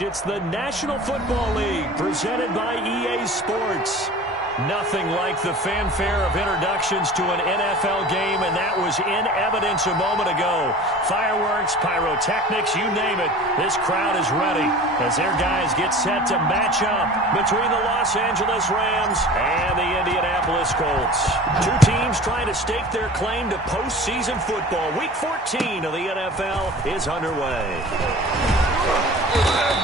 It's the National Football League presented by EA Sports. Nothing like the fanfare of introductions to an NFL game, and that was in evidence a moment ago. Fireworks, pyrotechnics, you name it. This crowd is ready as their guys get set to match up between the Los Angeles Rams and the Indianapolis Colts. Two teams trying to stake their claim to postseason football. Week 14 of the NFL is underway.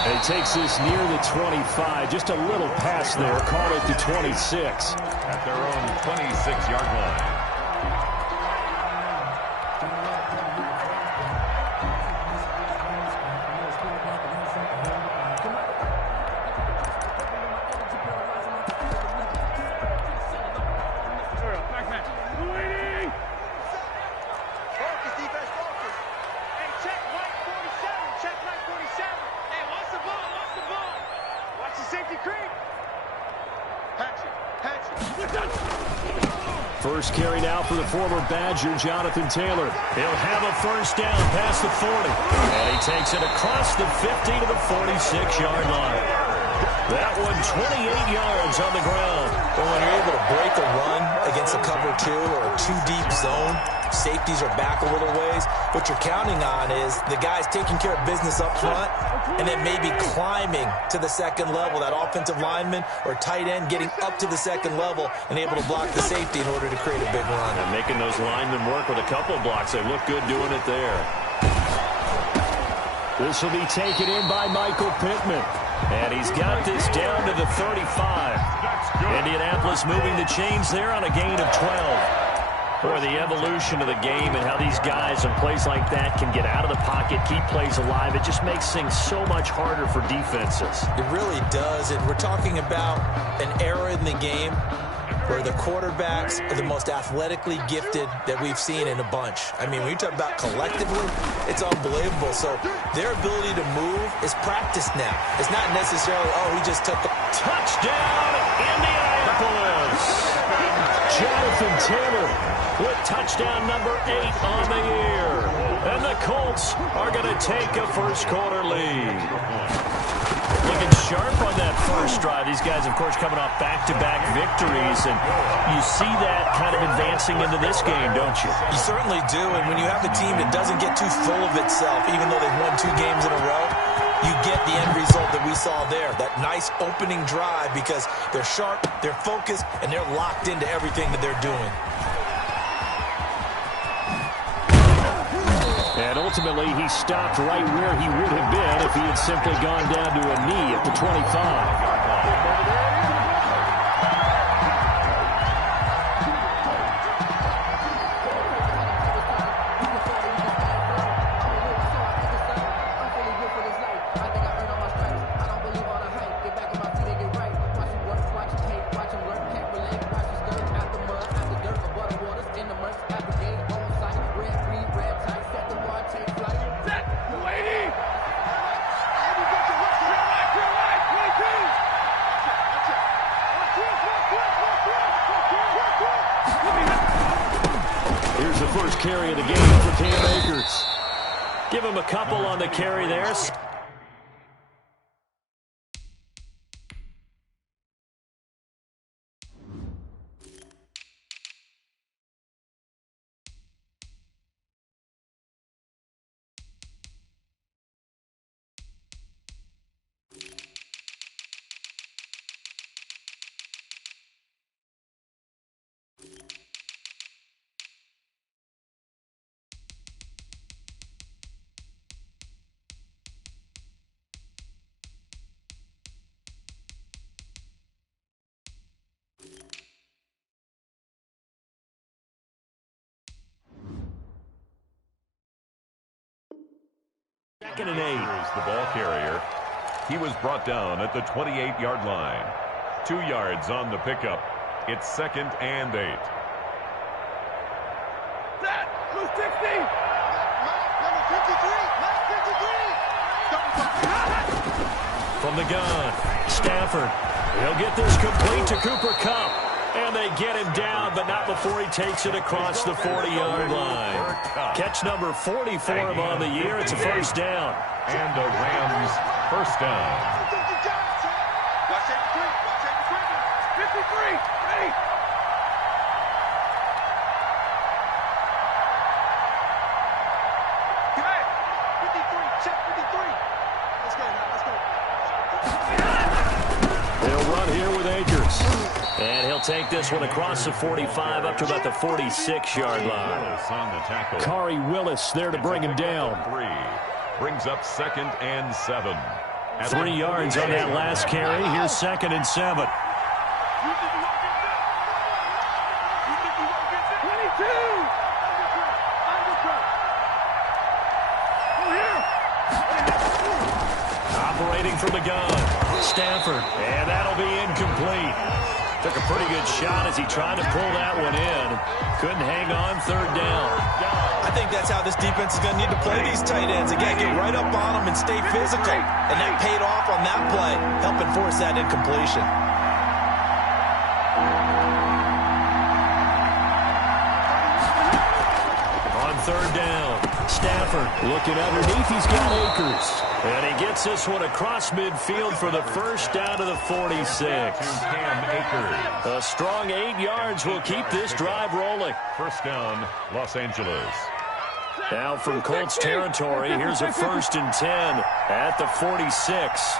And he takes this near the 25. Just a little pass there. Call it the 26. At their own 26-yard line. First carry now for the former Badger, Jonathan Taylor. He'll have a first down past the 40. And he takes it across the 50 to the 46-yard line. That one 28 yards on the ground. Well, when you're able to break a run against a cover two or a two-deep zone, safeties are back a little ways. What you're counting on is the guys taking care of business up front and then maybe climbing to the second level. That offensive lineman or tight end getting up to the second level and able to block the safety in order to create a big run. And making those linemen work with a couple of blocks. They look good doing it there. This will be taken in by Michael Pittman. And he's got this down to the 35. Indianapolis moving the chains there on a gain of 12. Boy, the evolution of the game and how these guys in plays like that can get out of the pocket, keep plays alive, it just makes things so much harder for defenses. It really does, and we're talking about an era in the game where the quarterbacks are the most athletically gifted that we've seen in a bunch. I mean, when you talk about collectively, it's unbelievable. So their ability to move is practiced now. It's not necessarily, oh, he just took a touchdown, Indianapolis. Jonathan Taylor with touchdown number 8 on the year. And the Colts are going to take a first quarter lead. Looking sharp on that first drive. These guys, of course, coming off back-to-back victories. And you see that kind of advancing into this game, don't you? You certainly do. And when you have a team that doesn't get too full of itself, even though they've won 2 games in a row, you get the end result that we saw there. That nice opening drive because they're sharp, they're focused, and they're locked into everything that they're doing. And ultimately, he stopped right where he would have been if he had simply gone down to a knee at the 25. First carry of the game for Cam Akers. Give him a couple on the carry there. Second and 8. Here's the ball carrier. He was brought down at the 28-yard line. 2 yards on the pickup. It's 2nd and 8. Set! 260! Number 53! From the gun, Stafford. He'll get this complete to Cooper Kupp. And they get him down, but not before he takes it across the 40-yard line. Catch number 40 for him on the year. It's a first down. And the Rams First down. Watch 53. Ready? Go ahead. 53. Check 53. Let's go now. Let's go. They'll run here with Akers. And he'll take this one across the 45 up to about the 46-yard line. On the tackle. Kari Willis there to bring him down. 3. Brings up 2nd and 7. 3 yards on that last carry. Here's 2nd and 7. 22. Operating from the gun. Stafford. And that'll be incomplete. Took a pretty good shot as he tried to pull that one in. Couldn't hang on. 3rd down. I think that's how this defense is going to need to play these tight ends. They got to get right up on them and stay physical. And that paid off on that play, helping force that incompletion. On 3rd down, Stafford looking underneath. He's got Akers. And he gets this one across midfield for the first down to the 46. Cam Akers. A strong 8 yards will keep this drive rolling. First down, Los Angeles. Now from Colts territory, here's a 1st and 10 at the 46.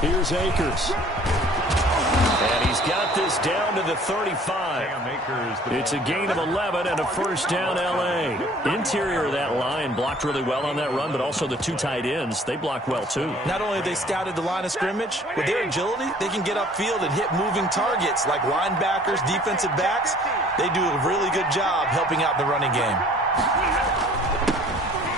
Here's Akers. And he's got this down to the 35. Cam Akers. It's a gain of 11 and a first down L.A. Interior of that line blocked really well on that run, but also the 2 tight ends, they blocked well too. Not only have they scouted the line of scrimmage, with their agility, they can get upfield and hit moving targets like linebackers, defensive backs. They do a really good job helping out the running game.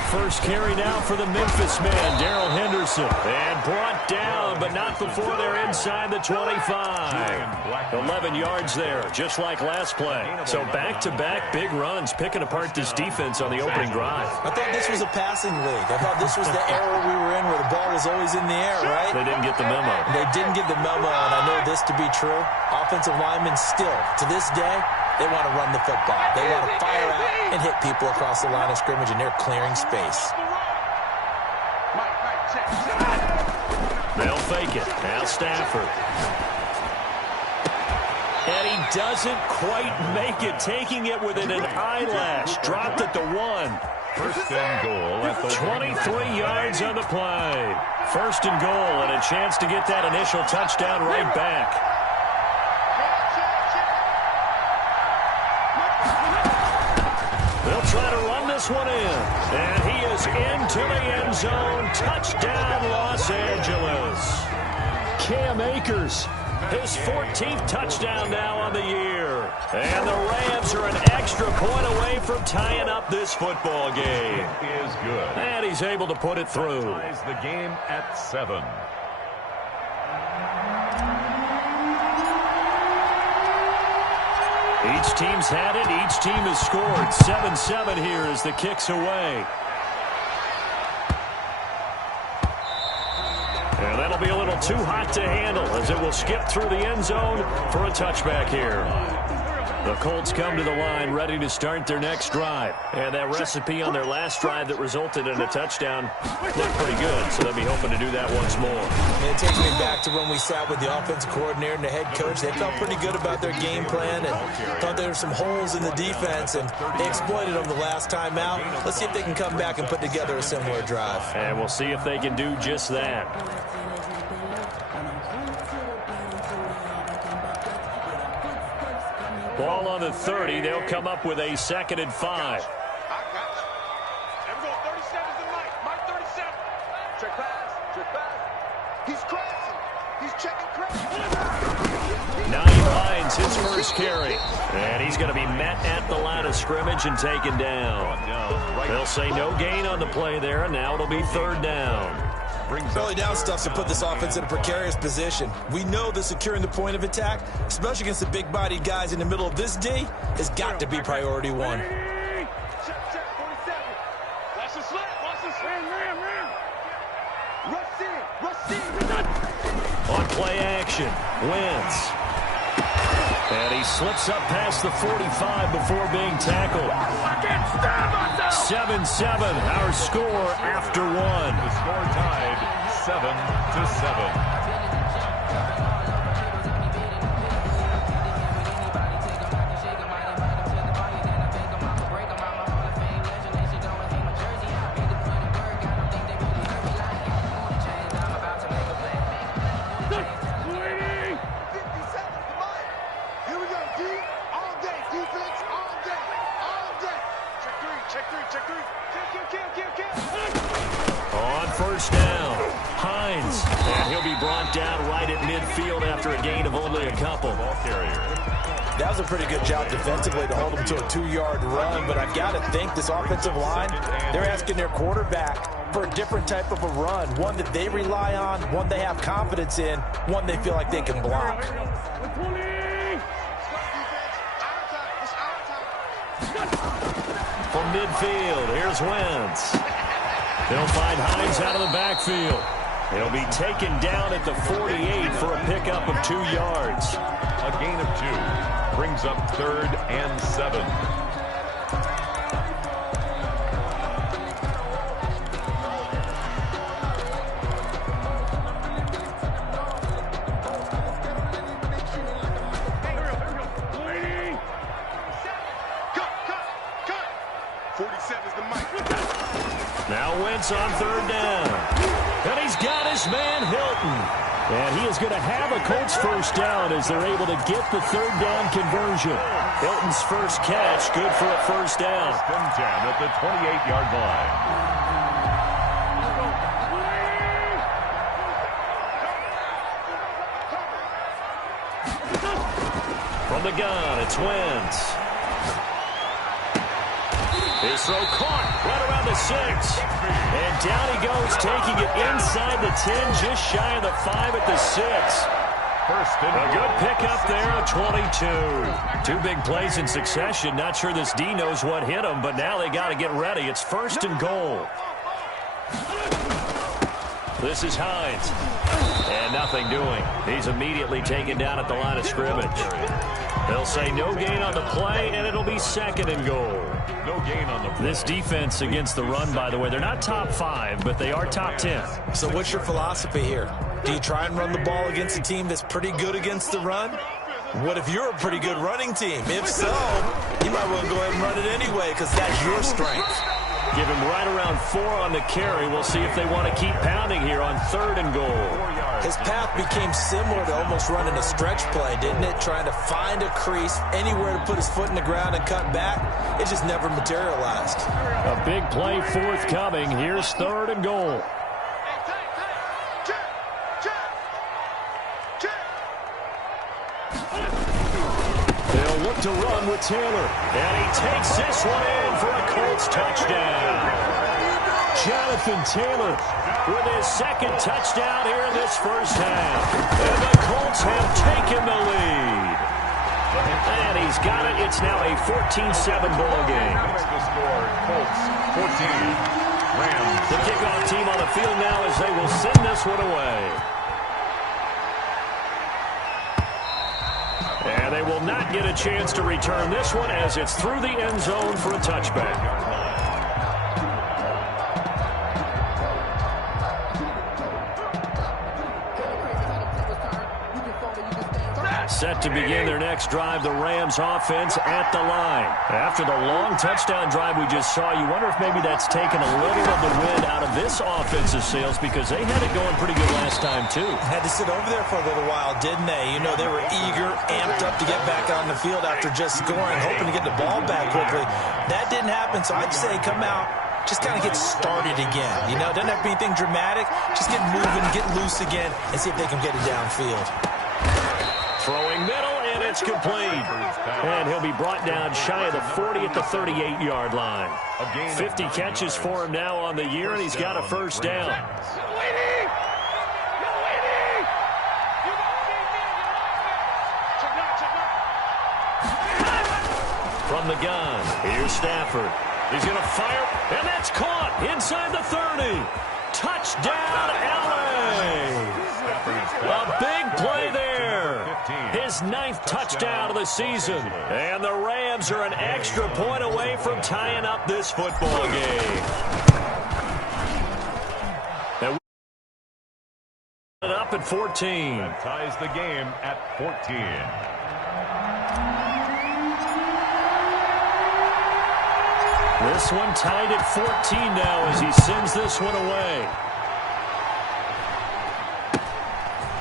First carry now for the Memphis man, Darrell Henderson. And brought down, but not before they're inside the 25. 11 yards there, just like last play. So back-to-back big runs, picking apart this defense on the opening drive. I thought this was a passing league. I thought this was the era we were in where the ball was always in the air, right? They didn't get the memo. They didn't get the memo, and I know this to be true. Offensive linemen still, to this day, they want to run the football. They want to fire out and hit people across the line of scrimmage, and they're clearing space. They'll fake it. Now Stafford. And he doesn't quite make it, taking it within an eyelash. Dropped at the 1. First and goal at the 23 yards on the play. First and goal, and a chance to get that initial touchdown right back. They'll try to run this one in. And he is into the end zone. Touchdown, Los Angeles. Cam Akers, his 14th touchdown now on the year. And the Rams are an extra point away from tying up this football game. It is good. And he's able to put it through. Ties the game at 7. Each team's had it. Each team has scored. 7-7 here as the kick's away. And that'll be a little too hot to handle as it will skip through the end zone for a touchback here. The Colts come to the line ready to start their next drive. And that recipe on their last drive that resulted in a touchdown looked pretty good, so they'll be hoping to do that once more. And it takes me back to when we sat with the offensive coordinator and the head coach. They felt pretty good about their game plan and thought there were some holes in the defense, and they exploited them the last time out. Let's see if they can come back and put together a similar drive. And we'll see if they can do just that. Ball on the 30. They'll come up with a 2nd and 5. I got you. There we go. 37's the Mike. Mike 37. Check pass. He's crashing. He's checking crash. 9 lines, his first carry. And he's going to be met at the line of scrimmage and taken down. They'll say no gain on the play there, and now it'll be 3rd down. Early down stuffs to put this offense in a precarious position. We know that securing the point of attack, especially against the big-bodied guys in the middle of this D, has got to be priority 1. Check 47. Watch the slant. Watch the slant. Ram. Rush in. On play action, Wentz. And he slips up past the 45 before being tackled. 7-7, our score after one. The score tied 7-7. On first down, Hines. And he'll be brought down right at midfield after a gain of only a couple. Ball carrier. That was a pretty good job defensively to hold him to a 2-yard run, but I've got to think this offensive line, they're asking their quarterback for a different type of a run, one that they rely on, one they have confidence in, one they feel like they can block. From midfield, here's Wentz. They'll find Hines out of the backfield. He'll be taken down at the 48 for a pickup of 2 yards. A gain of 2 brings up 3rd and 7. Now Wentz on 3rd down. And he's got his man Hilton. And he is going to have a Colts first down as they're able to get the 3rd down conversion. Hilton's first catch, good for a first down. 1st and 10 at the 28-yard line. From the gun, it's Wentz. His throw caught right around the 6. And down he goes, taking it inside the 10, just shy of the 5 at the 6. First and a good pickup there, a 22. 2 big plays in succession. Not sure this D knows what hit him, but now they got to get ready. It's 1st and goal. This is Hines. And nothing doing. He's immediately taken down at the line of scrimmage. They'll say no gain on the play, and it'll be 2nd and goal. No gain on the play. This defense against the run, by the way, they're not top 5, but they are top 10. So what's your philosophy here? Do you try and run the ball against a team that's pretty good against the run? What if you're a pretty good running team? If so, you might want to go ahead and run it anyway because that's your strength. Give him right around 4 on the carry. We'll see if they want to keep pounding here on 3rd and goal. His path became similar to almost running a stretch play, didn't it? Trying to find a crease, anywhere to put his foot in the ground and cut back. It just never materialized. A big play forthcoming. Here's 3rd and goal. They'll look to run with Taylor. And he takes this one in for a Colts touchdown. Jonathan Taylor with his 2nd touchdown here in this first half. And the Colts have taken the lead. And he's got it. It's now a 14-7 ball game. The score, Colts 14. Rams. The kickoff team on the field now as they will send this one away. And they will not get a chance to return this one as it's through the end zone for a touchback. Set to begin their next drive, the Rams offense at the line. After the long touchdown drive we just saw, you wonder if maybe that's taken a little of the wind out of this offensive sails because they had it going pretty good last time too. Had to sit over there for a little while, didn't they? You know, they were eager, amped up to get back on the field after just scoring, hoping to get the ball back quickly. That didn't happen, so I'd say come out, just kind of get started again. You know, doesn't have to be anything dramatic. Just get moving, get loose again, and see if they can get it downfield. Throwing middle, and it's complete. And he'll be brought down shy of the 40 at the 38-yard line. 50 catches for him now on the year, and he's got a first down. From the gun, here's Stafford. He's going to fire, and that's caught inside the 30. Touchdown, LA! A big play there. His 9th touchdown of the season. And the Rams are an extra point away from tying up this football game. And up at 14. That ties the game at 14. This one tied at 14 now as he sends this one away.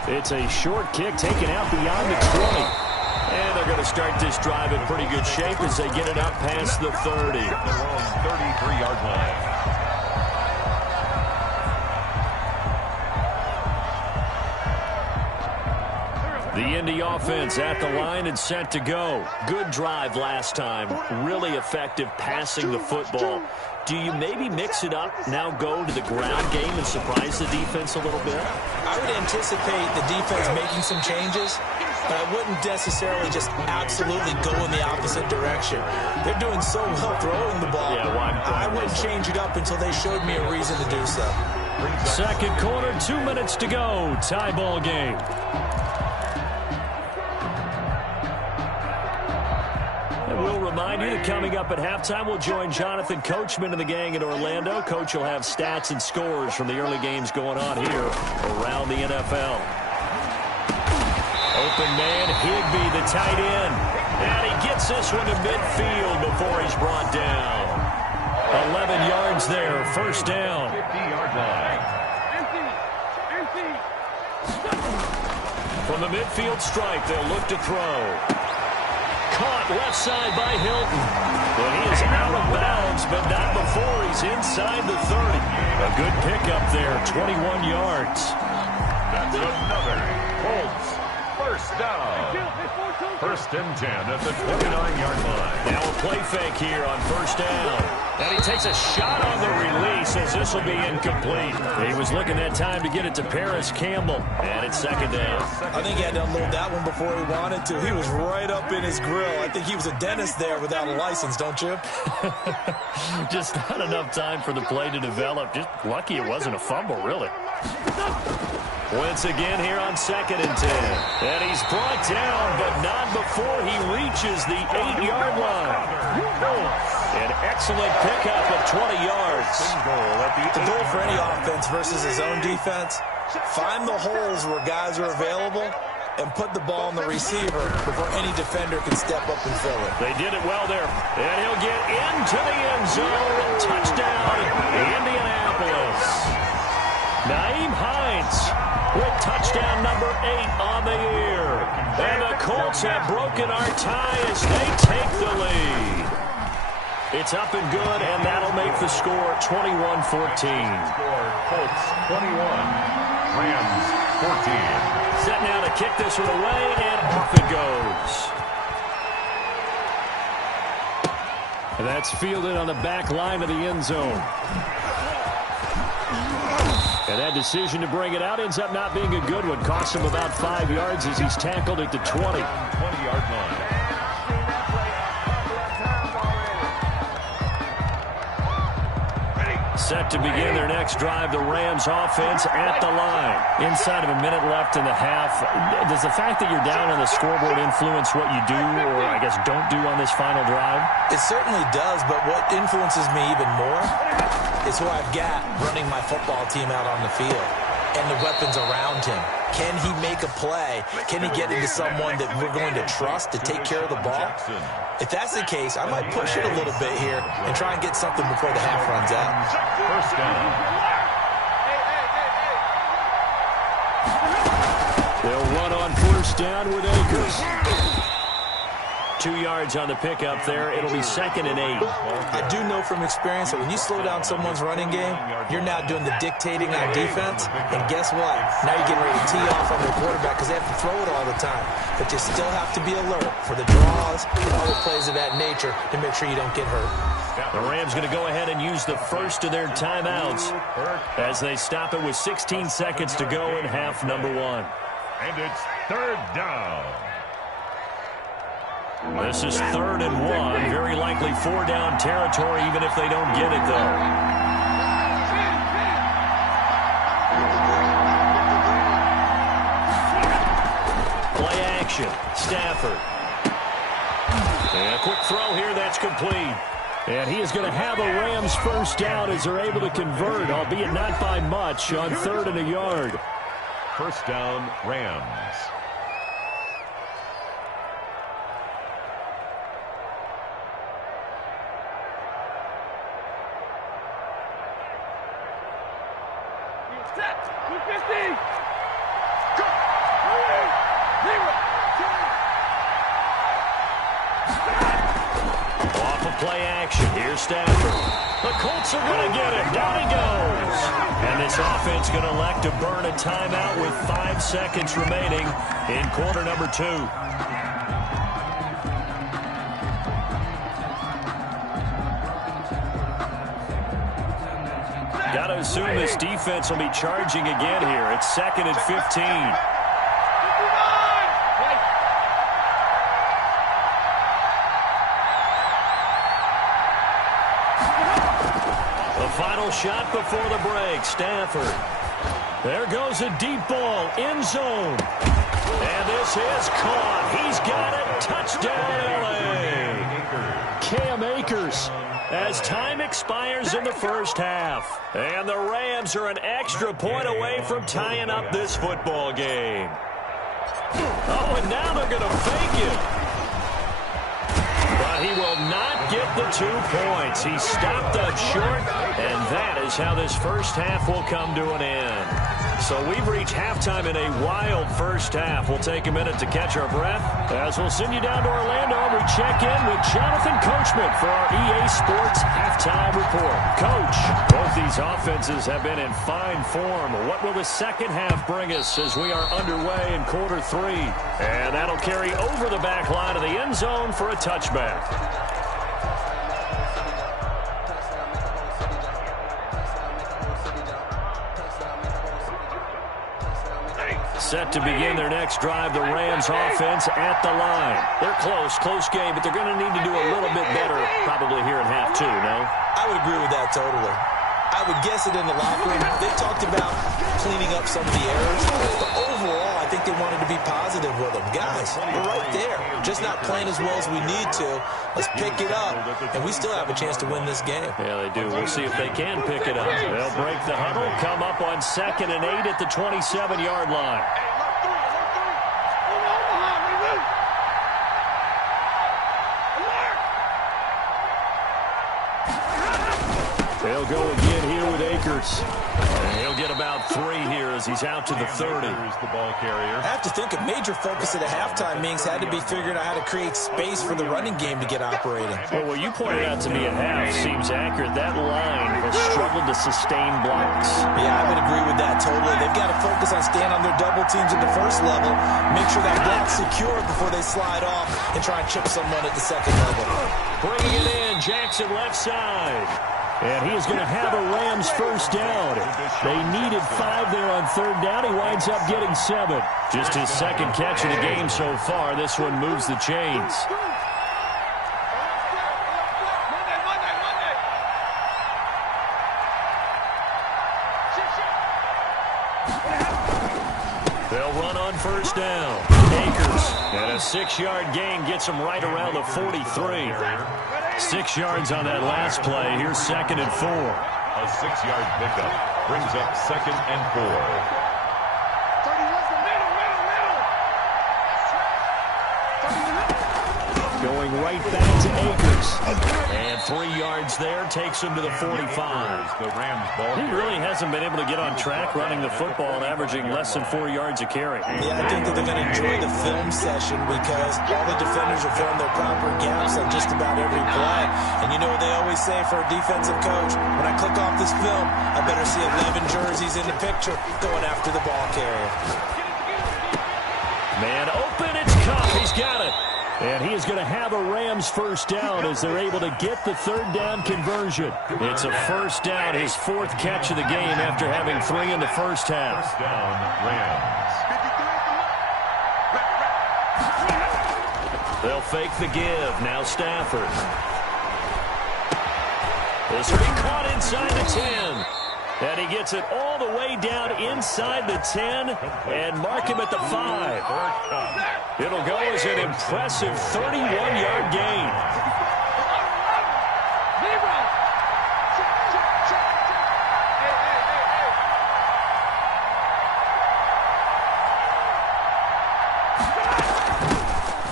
It's a short kick taken out beyond the 20. And they're going to start this drive in pretty good shape as they get it up past the 30. Their own 33-yard line. The Indy offense at the line and set to go. Good drive last time. Really effective passing the football. Do you maybe mix it up, now go to the ground game and surprise the defense a little bit? I would anticipate the defense making some changes, but I wouldn't necessarily just absolutely go in the opposite direction. They're doing so well throwing the ball. Yeah, I wouldn't change it up until they showed me a reason to do so. Second quarter, 2 minutes to go. Tie ball game. We'll remind you that coming up at halftime, we'll join Jonathan Coachman and the gang in Orlando. Coach will have stats and scores from the early games going on here around the NFL. Open man, Higbee, the tight end. And he gets this one to midfield before he's brought down. 11 yards there, first down. 50-yard line. From the midfield stripe, they'll look to throw. Caught left side by Hilton. Well, he is out of bounds, but not before he's inside the 30. A good pickup there, 21 yards. That's another Colts first down. First and 10 at the 29-yard line. Now a play fake here on first down. And he takes a shot on the release as this will be incomplete. He was looking that time to get it to Paris Campbell. And it's second down. I think he had to unload that one before he wanted to. He was right up in his grill. I think he was a dentist there without a license, don't you? Just not enough time for the play to develop. Just lucky it wasn't a fumble, really. Once again here on second and 10. And he's brought down, but not before he reaches the 8-yard line. An excellent pickup of 20 yards. The goal for any offense versus his own defense, find the holes where guys are available and put the ball on the receiver before any defender can step up and fill it. They did it well there. And he'll get into the end zone. Touchdown, Indianapolis. Naeem Hines with touchdown number 8 on the year. And the Colts have broken our tie as they take the lead. It's up and good, and that'll make the score 21-14. Score Colts 21, Rams 14. Set now to kick this one away, and off it goes. And that's fielded on the back line of the end zone. And that decision to bring it out ends up not being a good one. Costs him about 5 yards as he's tackled at the 20. 20-yard line. Set to begin their next drive, the Rams offense at the line. Inside of a minute left in the half. Does the fact that you're down on the scoreboard influence what you do, or I guess don't do on this final drive? It certainly does, but what influences me even more is who I've got running my football team out on the field and the weapons around him. Can he make a play? Can he get into someone that we're going to trust to take care of the ball? If that's the case, I might push it a little bit here and try and get something before the half runs out. First down. They'll run on first down with Akers. 2 yards on the pickup there. It'll be second and 8. I do know from experience that when you slow down someone's running game, you're now doing the dictating on defense. And guess what? Now you're getting ready to tee off on the quarterback because they have to throw it all the time. But you still have to be alert for the draws and other plays of that nature to make sure you don't get hurt. The Rams going to go ahead and use the first of their timeouts as they stop it with 16 seconds to go in half number 1. And it's third down. This is 3rd and 1. Very likely 4-down territory, even if they don't get it, though. action. Stafford. And a quick throw here, that's complete. And he is going to have a Rams first down as they're able to convert, albeit not by much, on 3rd and a yard. First down, Rams. Off of play action. Here's Stafford. The Colts are going to get it. Down he goes. And this offense going to elect to burn a timeout with 5 seconds remaining in quarter number 2. Got to assume this defense will be charging again here. It's 2nd and 15. Final shot before the break. Stafford. There goes a deep ball. End zone. And this is caught. He's got it. Touchdown, L.A. Cam Akers as time expires in the first half. And the Rams are an extra point away from tying up this football game. Oh, and now they're going to fake it. But he will not get the 2 points. He stopped up short, and that is how this first half will come to an end. So we've reached halftime in a wild first half. We'll take a minute to catch our breath as we'll send you down to Orlando and we check in with Jonathan Coachman for our EA Sports Halftime Report. Coach, both these offenses have been in fine form. What will the second half bring us as we are underway in quarter 3? And that'll carry over the back line of the end zone for a touchback. Set to begin their next drive, the Rams offense at the line. They're close game, but they're going to need to do a little bit better probably here in half 2, no? I would agree with that totally. I would guess it in the locker room. They talked about cleaning up some of the errors, but overall, I think they wanted to be positive with them. Guys, we're right there. Just not playing as well as we need to. Let's pick it up, and we still have a chance to win this game. Yeah, they do. We'll see if they can pick it up. They'll break the huddle, come up on 2nd and 8 at the 27-yard line. They'll go again here with Akers. And he'll get about 3 here as he's out to the 30. The ball carrier. I have to think a major focus at a halftime means had to be figuring out how to create space for the running game to get operating. Well, what you pointed out to me at half seems accurate. That line has struggled to sustain blocks. Yeah, I would agree with that totally. They've got to focus on staying on their double teams at the first level, make sure that block's secure before they slide off and try and chip someone at the second level. Bringing it in, Jackson left side. And he is going to have a Rams first down. They needed 5 there on 3rd down. He winds up getting 7. Just his 2nd catch of the game so far. This one moves the chains. They'll run on first down. Akers. And a 6-yard gain gets him right around the 43. 6 yards on that last play. Here's 2nd and 4. A 6-yard pickup brings up 2nd and 4. Going right back to Akers. And 3 yards there takes him to the 45. The Rams ball. He really hasn't been able to get on track running the football and averaging less than 4 yards a carry. Yeah, I think that they're going to enjoy the film session because all the defenders are filling their proper gaps on just about every play. And you know what they always say for a defensive coach? When I click off this film, I better see 11 jerseys in the picture going after the ball carrier. Man open, it's Cup. He's got it. And he is going to have a Rams first down as they're able to get the 3rd down conversion. It's a first down, his 4th catch of the game after having 3 in the first half. First down, Rams. They'll fake the give. Now Stafford. This will be caught inside the 10. And he gets it all the way down inside the 10 and mark him at the 5. It'll go as an impressive 31-yard gain.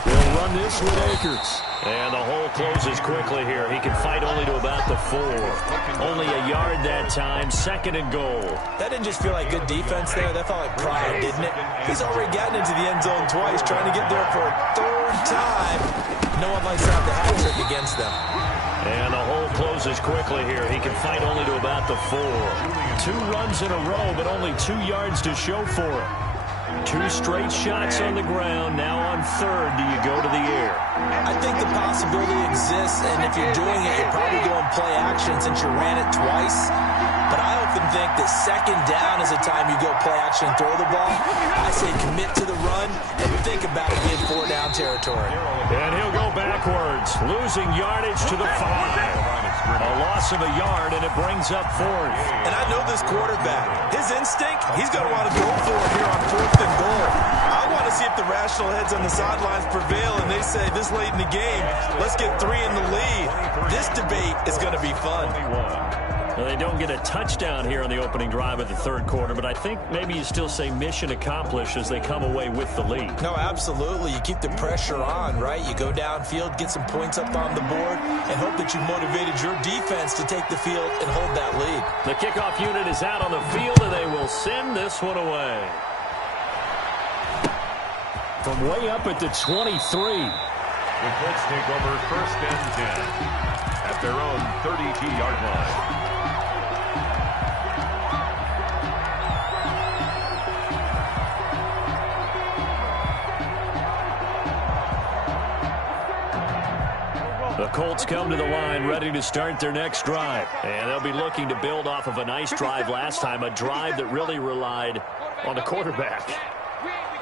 They'll run this with Akers. And the hole closes quickly here. He can fight only to about the 4. Only a yard that time. 2nd and goal. That didn't just feel like good defense there. That felt like pride, didn't it? He's already gotten into the end zone twice, trying to get there for a 3rd time. No one likes to have the hat trick against them. And the hole closes quickly here. He can fight only to about the 4. 2 runs in a row, but only 2 yards to show for him. 2 straight shots on the ground. Now on 3rd, do you go to the air? I think the possibility exists, and if you're doing it, you're probably going play action since you ran it twice. But I often think that 2nd down is the time you go play action and throw the ball. I say commit to the run and think about it being 4-down territory. And he'll go backwards, losing yardage to the 5. A loss of a yard, and it brings up 4th. And I know this quarterback. His instinct, he's going to want to go for it here on 4th and goal. I want to see if the rational heads on the sidelines prevail, and they say this late in the game, let's get 3 in the lead. This debate is going to be fun. Well, they don't get a touchdown here on the opening drive of the 3rd quarter, but I think maybe you still say mission accomplished as they come away with the lead. No, absolutely. You keep the pressure on, right? You go downfield, get some points up on the board, and hope that you motivated your defense to take the field and hold that lead. The kickoff unit is out on the field, and they will send this one away. From way up at the 23. The Colts take over 1st and 10 at their own 32-yard line. The Colts come to the line ready to start their next drive. And they'll be looking to build off of a nice drive last time, a drive that really relied on the quarterback.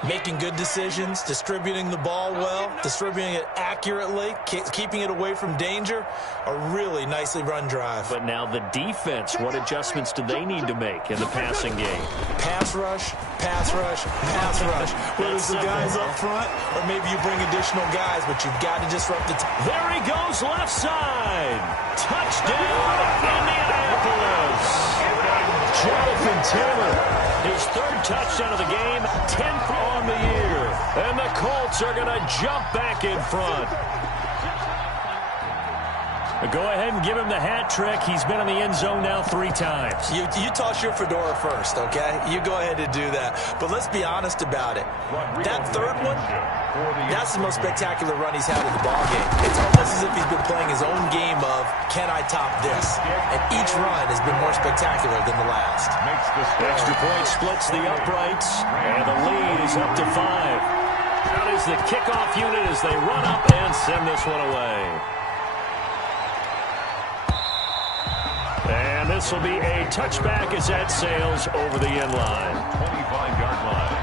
Making good decisions, distributing the ball well, distributing it accurately, keeping it away from danger. A really nicely run drive. But now the defense, what adjustments do they need to make in the passing game? Pass rush, pass rush, pass rush. Whether it's the guys up front or maybe you bring additional guys, but you've got to disrupt the There he goes, left side. Touchdown, Indianapolis. Jonathan Taylor, his 3rd touchdown of the game, 10th on the year. And the Colts are going to jump back in front. Go ahead and give him the hat trick. He's been in the end zone now 3 times. You toss your fedora first, okay? You go ahead and do that. But let's be honest about it. That 3rd one, that's the most spectacular run he's had in the ballgame. It's almost as if he's been playing his own game of, can I top this? And each run has been more spectacular than the last. Extra point splits the uprights, and the lead is up to 5. Out is the kickoff unit as they run up and send this one away. And this will be a touchback as that sails over the end line. 25-yard line.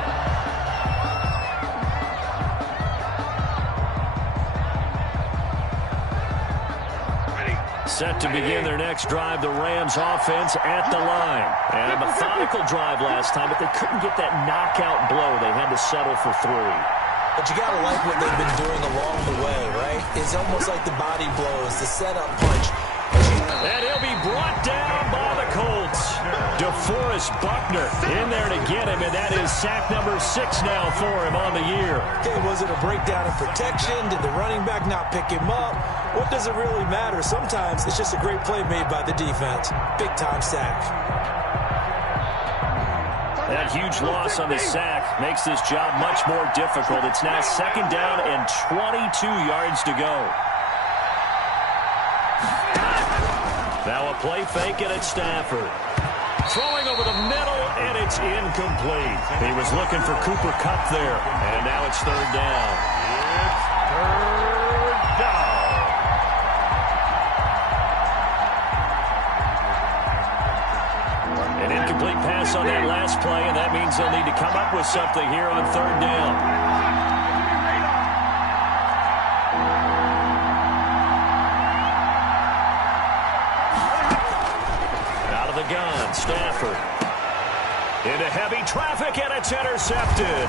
Set to begin their next drive, the Rams offense at the line. And a methodical drive last time, but they couldn't get that knockout blow. They had to settle for 3. But you got to like what they've been doing along the way, right? It's almost like the body blows, the setup punch. And he'll be brought down by the Colts. DeForest Buckner in there to get him, and that is sack number 6 now for him on the year. Okay, was it a breakdown in protection? Did the running back not pick him up? What does it really matter? Sometimes it's just a great play made by the defense. Big-time sack. That huge loss on the sack makes this job much more difficult. It's now 2nd down and 22 yards to go. Now a play fake and it's Stafford. Throwing over the middle, and it's incomplete. He was looking for Cooper Kupp there, and now it's 3rd down. It's 3rd down. An incomplete pass on that last play, and that means they'll need to come up with something here on 3rd down. Gun, Stafford into heavy traffic, and it's intercepted.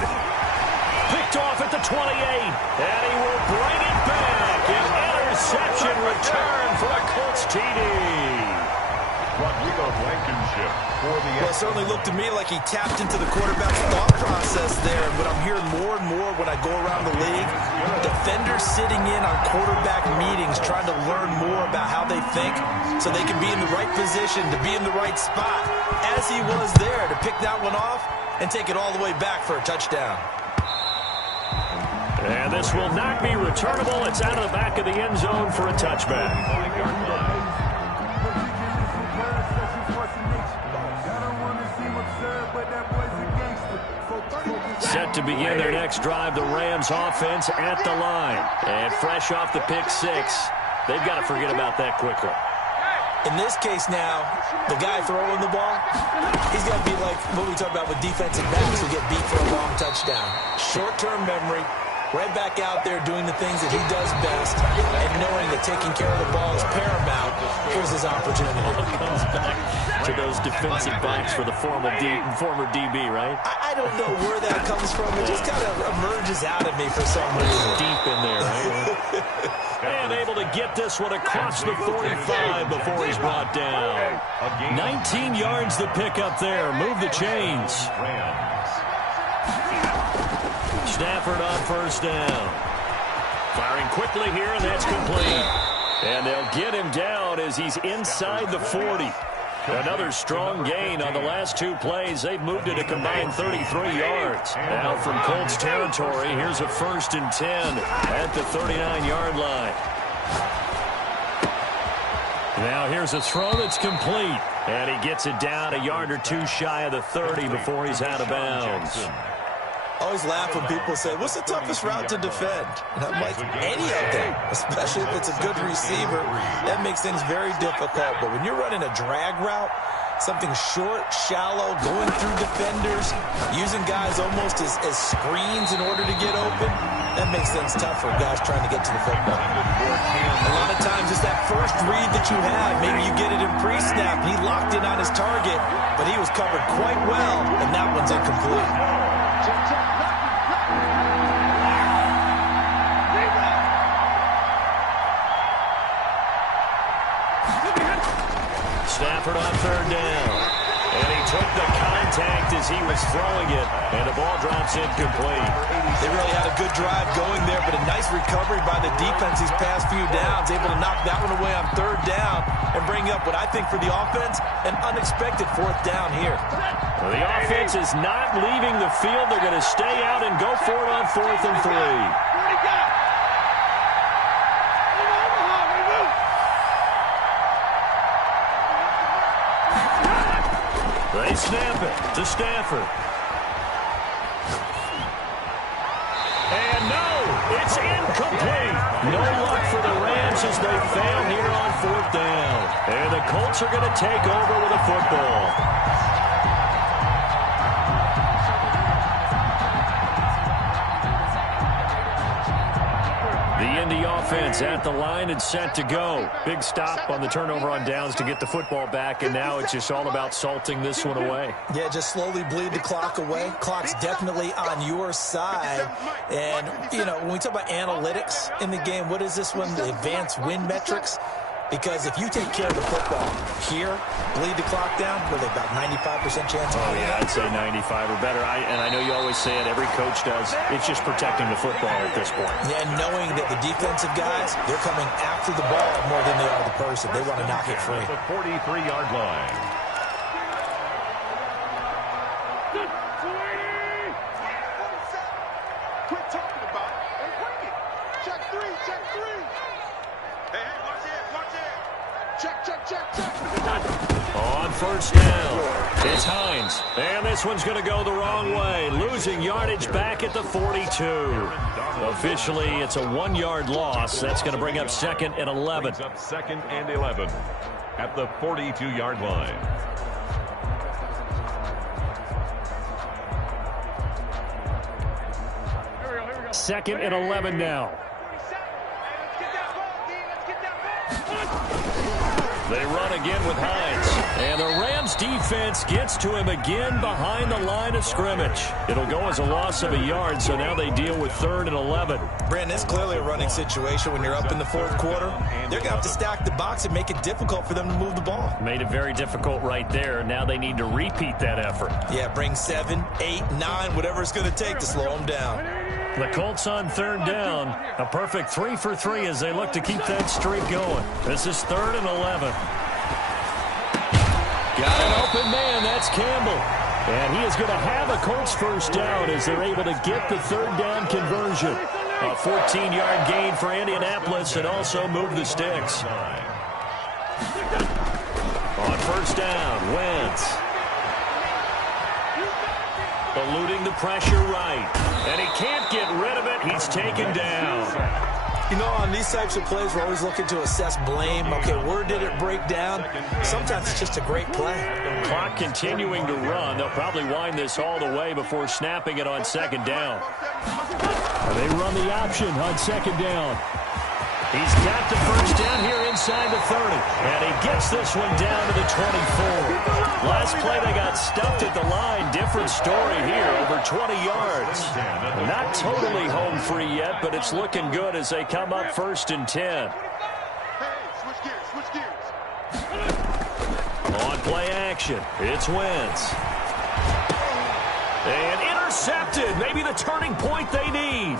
picked off at the 28. And he will bring it back. An interception return for a Colts TD. Rodrigo Blankenship for the... Well, it certainly looked to me like he tapped into the quarterback's thought process there. But I'm hearing more and more when I go around the league, defenders sitting in on quarterback meetings trying to learn more about how they think so they can be in the right position to be in the right spot, as he was there to pick that one off and take it all the way back for a touchdown. And this will not be returnable. It's out of the back of the end zone for a touchback. Set to begin their next drive, the Rams offense at the line. And fresh off the pick six, they've got to forget about that quickly. In this case now, the guy throwing the ball, he's got to be like what we talk about with defensive backs who get beat for a long touchdown. Short-term memory, right back out there doing the things that he does best, and knowing that taking care of the ball is paramount. Here's his opportunity. Comes back to those defensive backs for the former DB, right? I don't know where that comes from. It just kind of emerges out of me for some reason. Deep in there, right? And able to get this one across the 45 before he's brought down. 19 yards the pickup there. Move the chains. Stafford on first down. Firing quickly here, and that's complete. And they'll get him down as he's inside the 40. Another strong gain on the last two plays. They've moved it a combined 33 yards. Now from Colts territory, here's a 1st and 10 at the 39-yard line. Now here's a throw that's complete. And he gets it down a yard or two shy of the 30 before he's out of bounds. I always laugh when people say, what's the toughest route to defend? And I'm like, any of them, especially if it's a good receiver. That makes things very difficult. But when you're running a drag route, something short, shallow, going through defenders, using guys almost as screens in order to get open, that makes things tough for guys trying to get to the football. A lot of times it's that first read that you have. Maybe you get it in pre-snap. He locked in on his target, but he was covered quite well, and that one's incomplete. Stafford on third down. And he took the contact as he was throwing it. And the ball drops incomplete. They really had a good drive going there, but a nice recovery by the defense these past few downs. Able to knock that one away on third down and bring up what I think for the offense, an unexpected 4th down here. Well, the offense is not leaving the field. They're going to stay out and go for it on 4th and 3. They snap it to Stafford. And no, it's incomplete. No luck for the Rams as they fail here on 4th down. And the Colts are going to take over with a football. The Indy offense at the line and set to go. Big stop on the turnover on downs to get the football back, and now it's just all about salting this one away. Yeah, just slowly bleed the clock away. Clock's definitely on your side. And, you know, when we talk about analytics in the game, what is this one? The advanced win metrics? Because if you take care of the football here, bleed the clock down, with about 95% chance. Oh, yeah, I'd say 95 or better. And I know you always say it, every coach does. It's just protecting the football at this point. Yeah, and knowing that the defensive guys, they're coming after the ball more than they are the person. They want to knock it free. The 43-yard line. Quit talking about it and bring it. Check three, check three. Hey, watch it, watch it. Check. On first down, it's Hines. And this one's going to go the wrong way. Losing yardage back at the 42. Officially, it's a 1-yard loss. That's going to bring up 2nd and 11. Brings up 2nd and 11 at the 42-yard line. Second and 11 now. They run again with Hines. And the Rams defense gets to him again behind the line of scrimmage. It'll go as a loss of a yard, so now they deal with 3rd and 11. Brandon, it's clearly a running situation when you're up in the 4th quarter. They're going to have to stack the box and make it difficult for them to move the ball. Made it very difficult right there. Now they need to repeat that effort. Yeah, bring 7, 8, 9, whatever it's going to take to slow them down. The Colts on 3rd down. A perfect 3 for 3 as they look to keep that streak going. This is 3rd and 11. Got an open man. That's Campbell. And he is going to have a Colts first down as they're able to get the 3rd down conversion. A 14-yard gain for Indianapolis and also move the sticks. On first down, Wentz. Eluding the pressure right. And he can't get rid of it. He's taken down. You know, on these types of plays, we're always looking to assess blame. Okay, where did it break down? Sometimes it's just a great play. Clock continuing to run. They'll probably wind this all the way before snapping it on 2nd down. They run the option on 2nd down. He's got the first down here inside the 30. And he gets this one down to the 24. Last play they got stuffed at the line. Different story here, over 20 yards. Not totally home free yet, but it's looking good as they come up 1st and 10. Switch gears. On play action, it's Wentz. And intercepted. Maybe the turning point they need.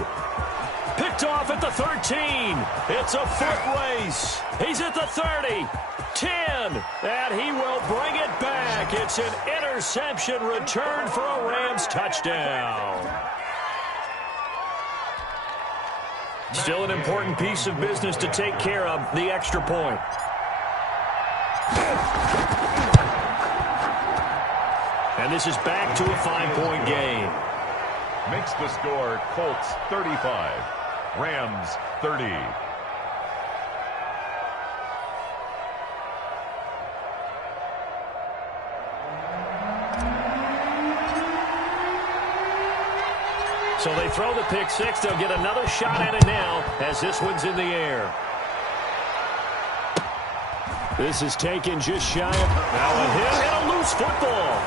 Picked off at the 13. It's a foot race. He's at the 30. 10. And he will bring it back. It's an interception return for a Rams touchdown. Still an important piece of business to take care of, the extra point. And this is back to a 5-point game. Makes the score Colts 35, Rams 30. So they throw the pick six. They'll get another shot at it now as this one's in the air. This is taken just shy of now a hit and a loose football.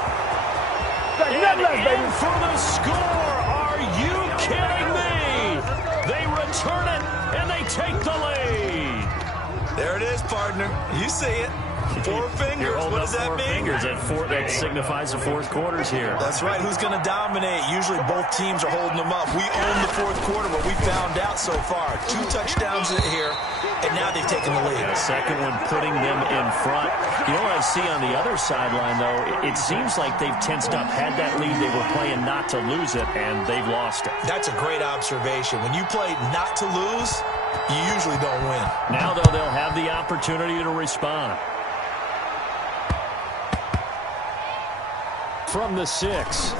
And in for the score. Are you kidding me? They return it and they take the lead. There it is, partner. You see it. 4 fingers. What does that mean? That signifies the 4th quarter's here. That's right. Who's going to dominate? Usually both teams are holding them up. We own the 4th quarter, but we found out so far. 2 touchdowns here, and now they've taken the lead. The second one putting them in front. You know what I see on the other sideline, though? It seems like they've tensed up, had that lead. They were playing not to lose it, and they've lost it. That's a great observation. When you play not to lose, you usually don't win. Now, though, they'll have the opportunity to respond. From the 6.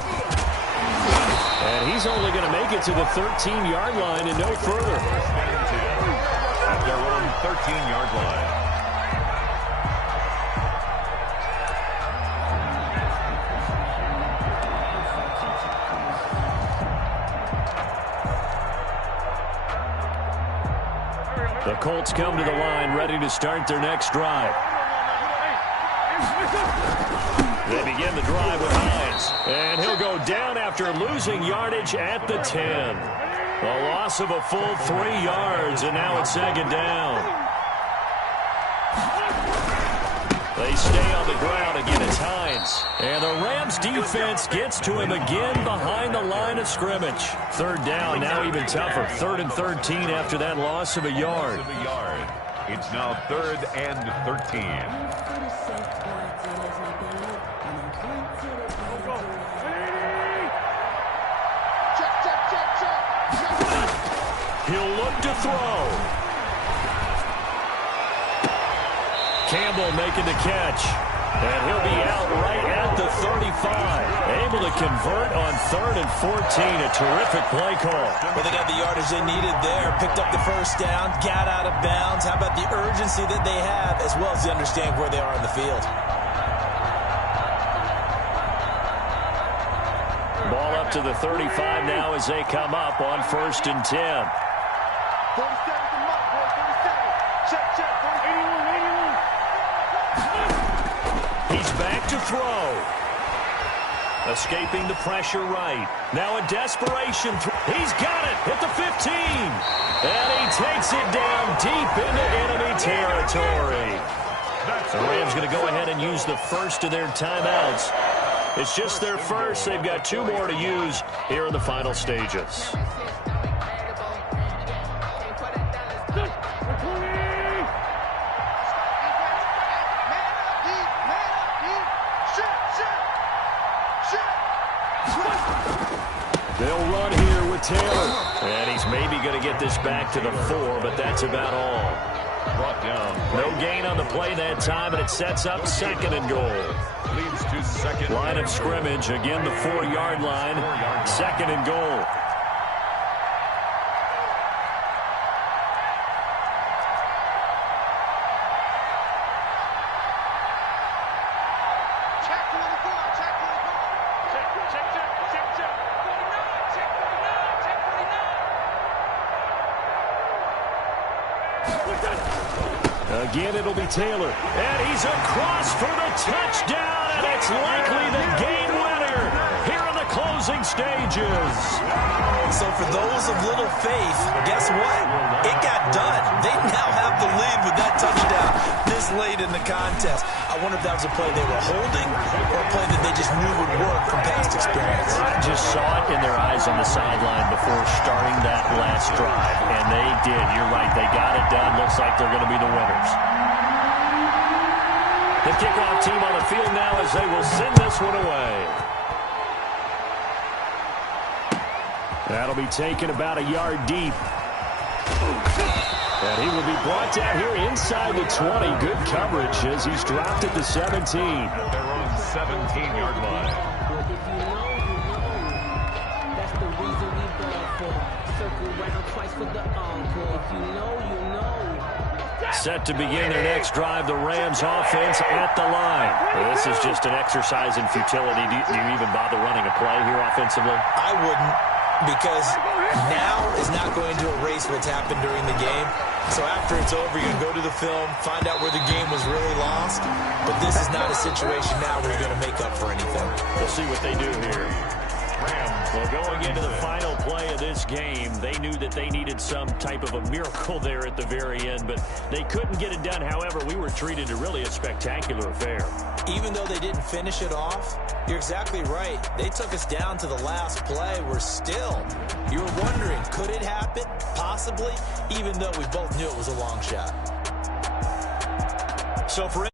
And he's only going to make it to the 13-yard line and no further. At their own 13-yard line. The Colts come to the line ready to start their next drive. They begin the drive with Hines. And he'll go down after losing yardage at the 10. A loss of a full 3 yards, and now it's 2nd down. They stay on the ground. Again, it's Hines. And the Rams defense gets to him again behind the line of scrimmage. 3rd down, now even tougher. 3rd and 13 after that loss of a yard. It's now 3rd and 13. He'll look to throw. Campbell making the catch. And he'll be out right at the 35. Able to convert on 3rd and 14. A terrific play call. Well, they got the yardage they needed there. Picked up the first down. Got out of bounds. How about the urgency that they have as well as they understand where they are in the field. Ball up to the 35 now as they come up on 1st and 10. 47 to Mike, boy, 47. Check, 81. He back to throw. Escaping the pressure right. Now a desperation. He's got it at the 15. And he takes it down deep into enemy territory. The Rams going to go ahead and use the first of their timeouts. It's just their first. They've got 2 more to use here in the final stages. They'll run here with Taylor. And he's maybe going to get this back to the 4, but that's about all. Brought down. No gain on the play that time, and it sets up 2nd and goal. Leads to 2nd. Line of scrimmage, again the 4-yard line. 2nd and goal. Again, it'll be Taylor. And he's across for the touchdown, and it's likely the game winner here in the closing stages. So for those of little faith, guess what? It got done. They now have the lead with that touchdown this late in the contest. I wonder if that was a play they were holding or a play that they just knew would work from past experience. I just saw it in their eyes on the sideline before starting that last drive, and they did. You're right. They got it done. Looks like they're going to be the winners. The kickoff team on the field now as they will send this one away. That'll be taken about a yard deep. And he will be brought down here inside the 20. Good coverage as he's dropped at the 17. They're on 17-yard line. That's the reason we born for. Circle round twice for the encore. If you know, you know. Set to begin their next drive, the Rams offense at the line. Well, this is just an exercise in futility. Do you even bother running a play here offensively? I wouldn't, because now is not going to erase what's happened during the game. So after it's over, you're going to go to the film, find out where the game was really lost. But this is not a situation now where you're going to make up for anything. We'll see what they do here. Well, going into the final play of this game, they knew that they needed some type of a miracle there at the very end, but they couldn't get it done. However, we were treated to really a spectacular affair. Even though they didn't finish it off, you're exactly right. They took us down to the last play. We're still, you were wondering, could it happen? Possibly, even though we both knew it was a long shot. So for